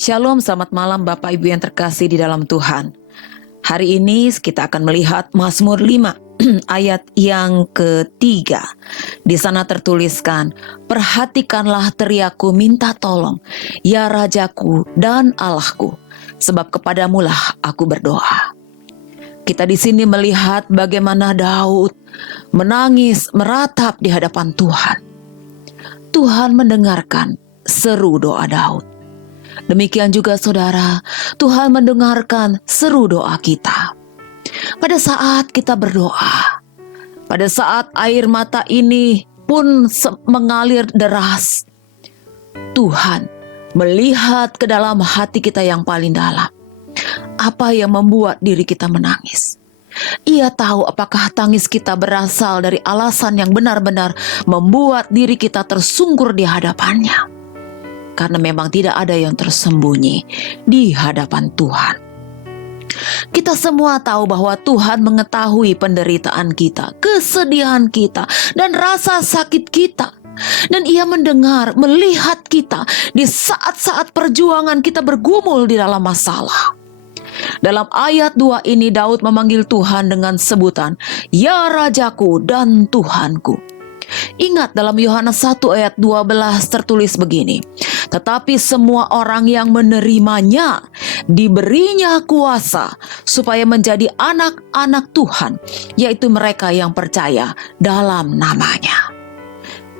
Shalom, selamat malam Bapak Ibu yang terkasih di dalam Tuhan. Hari ini kita akan melihat Mazmur 5 ayat yang ketiga. Di sana tertuliskan, perhatikanlah teriakku minta tolong, ya Rajaku dan Allahku, sebab kepadamulah aku berdoa. Kita di sini melihat bagaimana Daud menangis meratap di hadapan Tuhan. Tuhan mendengarkan seru doa Daud. Demikian juga saudara, Tuhan mendengarkan seru doa kita. Pada saat kita berdoa, pada saat air mata ini pun mengalir deras, Tuhan melihat ke dalam hati kita yang paling dalam. Apa yang membuat diri kita menangis? Ia tahu apakah tangis kita berasal dari alasan yang benar-benar membuat diri kita tersungkur di hadapannya. Karena memang tidak ada yang tersembunyi di hadapan Tuhan. Kita semua tahu bahwa Tuhan mengetahui penderitaan kita, kesedihan kita, dan rasa sakit kita. Dan Ia mendengar, melihat kita di saat-saat perjuangan kita bergumul di dalam masalah. Dalam ayat 2 ini Daud memanggil Tuhan dengan sebutan, Ya Rajaku dan Tuhanku. Ingat dalam Yohanes 1 ayat 12 tertulis begini, tetapi semua orang yang menerimanya diberinya kuasa supaya menjadi anak-anak Tuhan, yaitu mereka yang percaya dalam namanya.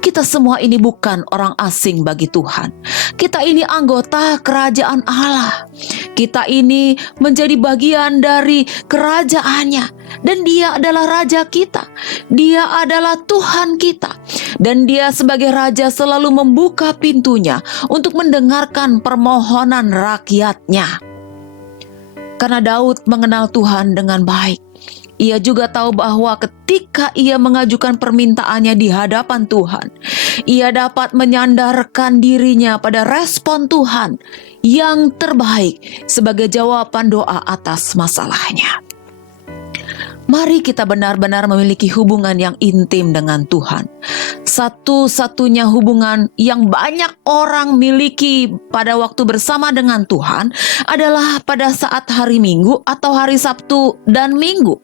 Kita semua ini bukan orang asing bagi Tuhan. Kita ini anggota kerajaan Allah. Kita ini menjadi bagian dari kerajaannya. Dan Dia adalah Raja kita. Dia adalah Tuhan kita. Dan Dia sebagai Raja selalu membuka pintunya untuk mendengarkan permohonan rakyatnya. Karena Daud mengenal Tuhan dengan baik. Ia juga tahu bahwa ketika ia mengajukan permintaannya di hadapan Tuhan, ia dapat menyandarkan dirinya pada respon Tuhan yang terbaik sebagai jawaban doa atas masalahnya. Mari kita benar-benar memiliki hubungan yang intim dengan Tuhan. Satu-satunya hubungan yang banyak orang miliki pada waktu bersama dengan Tuhan adalah pada saat hari Minggu atau hari Sabtu dan Minggu.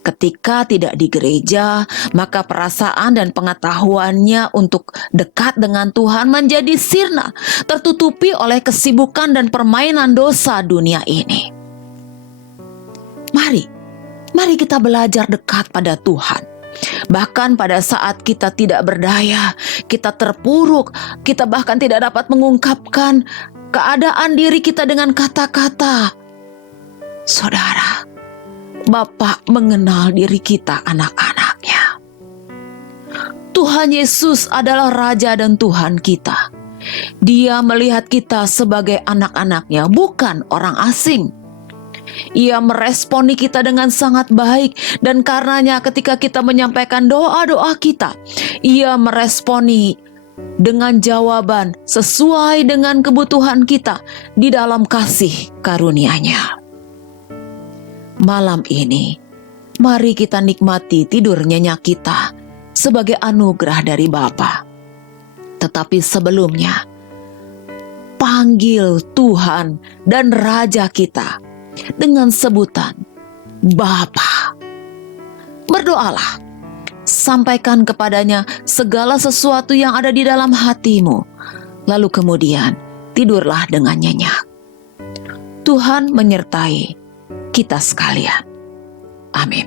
Ketika tidak di gereja, maka perasaan dan pengetahuannya untuk dekat dengan Tuhan menjadi sirna, tertutupi oleh kesibukan dan permainan dosa dunia ini. Mari kita belajar dekat pada Tuhan. Bahkan pada saat kita tidak berdaya, kita terpuruk, kita bahkan tidak dapat mengungkapkan keadaan diri kita dengan kata-kata. Saudara, Bapa mengenal diri kita anak-anaknya. Tuhan Yesus adalah Raja dan Tuhan kita. Dia melihat kita sebagai anak-anaknya, bukan orang asing. Ia meresponi kita dengan sangat baik, dan karenanya ketika kita menyampaikan doa-doa kita, Ia meresponi dengan jawaban sesuai dengan kebutuhan kita di dalam kasih karunia-Nya. Malam ini, mari kita nikmati tidur nyenyak kita sebagai anugerah dari Bapa. Tetapi sebelumnya, panggil Tuhan dan Raja kita dengan sebutan Bapa. Berdoalah, sampaikan kepadanya segala sesuatu yang ada di dalam hatimu, lalu kemudian tidurlah dengan nyenyak. Tuhan menyertai kita sekalian. Amin.